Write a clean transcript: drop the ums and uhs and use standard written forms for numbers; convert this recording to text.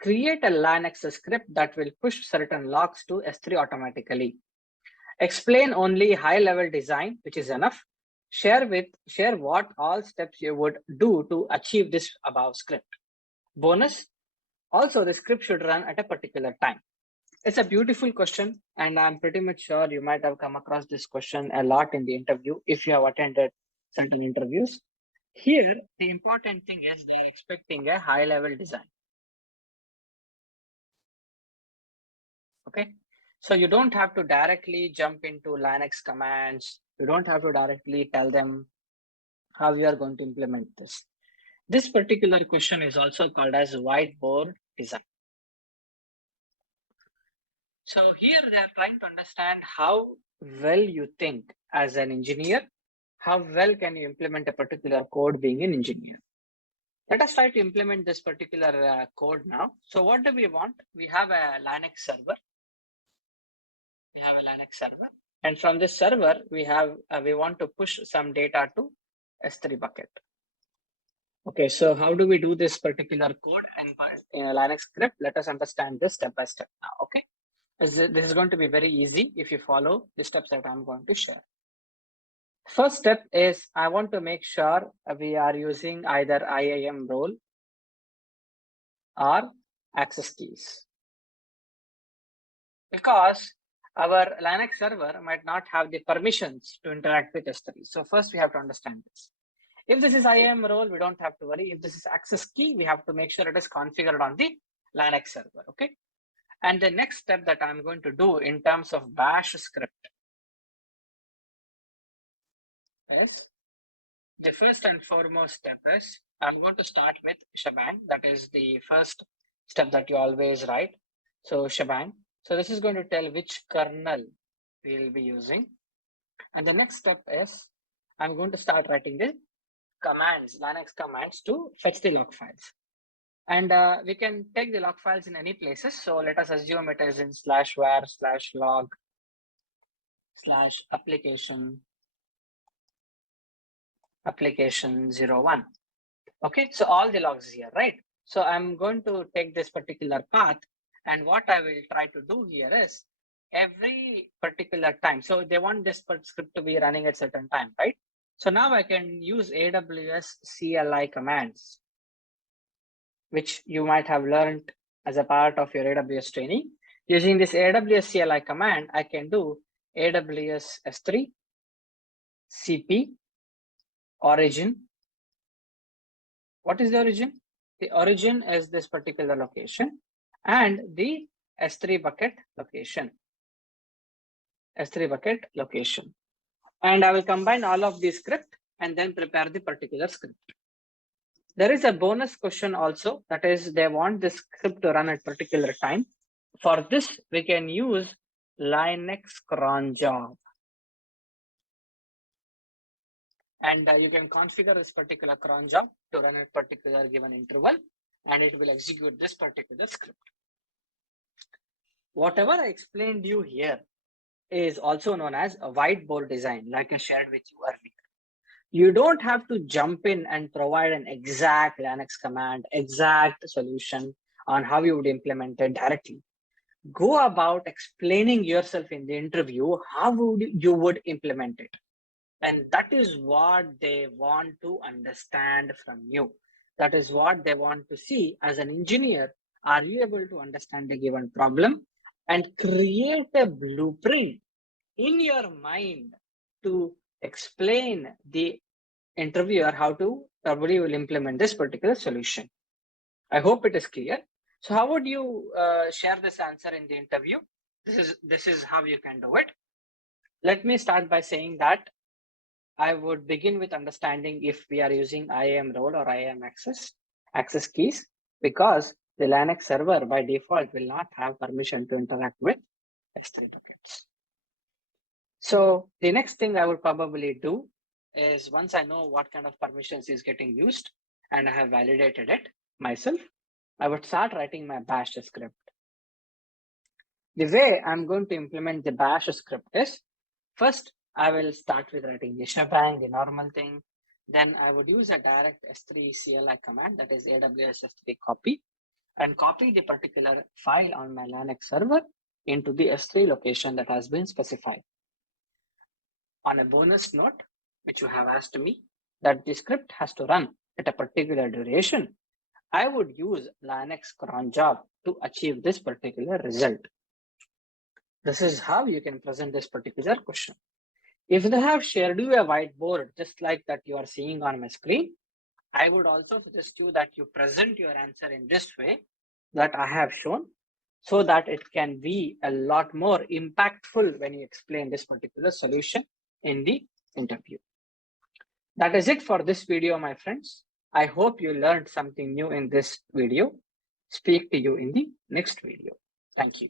Create a Linux script that will push certain logs to S3 automatically. Explain only high-level design, which is enough. Share what all steps you would do to achieve this above script. Bonus, also the script should run at a particular time. It's a beautiful question, and I'm pretty much sure you might have come across this question a lot in the interview if you have attended certain interviews. Here, the important thing is they're expecting a high-level design. Okay, so you don't have to directly jump into Linux commands. You don't have to directly tell them how you are going to implement this. This particular question is also called as whiteboard design. So here they are trying to understand how well you think as an engineer, how well can you implement a particular code being an engineer. Let us try to implement this particular code now. So what do we want? We have a Linux server. And from this server, we want to push some data to S3 bucket. Okay, so how do we do this particular code in a Linux script? Let us understand this step by step now, okay? This is going to be very easy if you follow the steps that I'm going to share. First step is I want to make sure we are using either IAM role or access keys. Because our Linux server might not have the permissions to interact with S3. So first we have to understand this. If this is IAM role, we don't have to worry. If this is access key, we have to make sure it is configured on the Linux server, okay? And the next step that I'm going to do in terms of bash script is, the first and foremost step is, I'm going to start with shebang. That is the first step that you always write. So shebang. So this is going to tell which kernel we'll be using. And the next step is, I'm going to start writing the commands, Linux commands to fetch the log files. And we can take the log files in any places. So let us assume it is in /var/log /application01. Okay, so all the logs here, right? So I'm going to take this particular path, and what I will try to do here is every particular time. So they want this script to be running at certain time, right? So now I can use AWS CLI commands, which you might have learned as a part of your AWS training. Using this AWS CLI command, I can do AWS S3, CP, origin. What is the origin? The origin is this particular location and the S3 bucket location. And I will combine all of these script and then prepare the particular script. There is a bonus question also, that is they want this script to run at particular time. For this, we can use Linux cron job. And you can configure this particular cron job to run at particular given interval, and it will execute this particular script. Whatever I explained you here is also known as a whiteboard design, like I shared with you earlier. You don't have to jump in and provide an exact Linux command, exact solution on how you would implement it directly. Go about explaining yourself in the interview how you would implement it. And that is what they want to understand from you. That is what they want to see as an engineer. Are you able to understand a given problem and create a blueprint in your mind to explain the interviewer how to probably will implement this particular solution? I hope it is clear. So how would you share this answer in the interview? This is how you can do it. Let me start by saying that I would begin with understanding if we are using IAM role or IAM access keys, because the Linux server by default will not have permission to interact with S3 buckets. So the next thing I would probably do is, once I know what kind of permissions is getting used and I have validated it myself, I would start writing my bash script. The way I'm going to implement the bash script is, first, I will start with writing the shebang, the normal thing. then I would use a direct S3 CLI command, that is AWS S3 copy, and copy the particular file on my Linux server into the S3 location that has been specified. On a bonus note, which you have asked me, that the script has to run at a particular duration, I would use Linux cron job to achieve this particular result. This is how you can present this particular question. If they have shared you a whiteboard just like that you are seeing on my screen, I would also suggest you that you present your answer in this way that I have shown, so that it can be a lot more impactful when you explain this particular solution in the interview. That is it for this video, my friends. I hope you learned something new in this video. Speak to you in the next video. Thank you.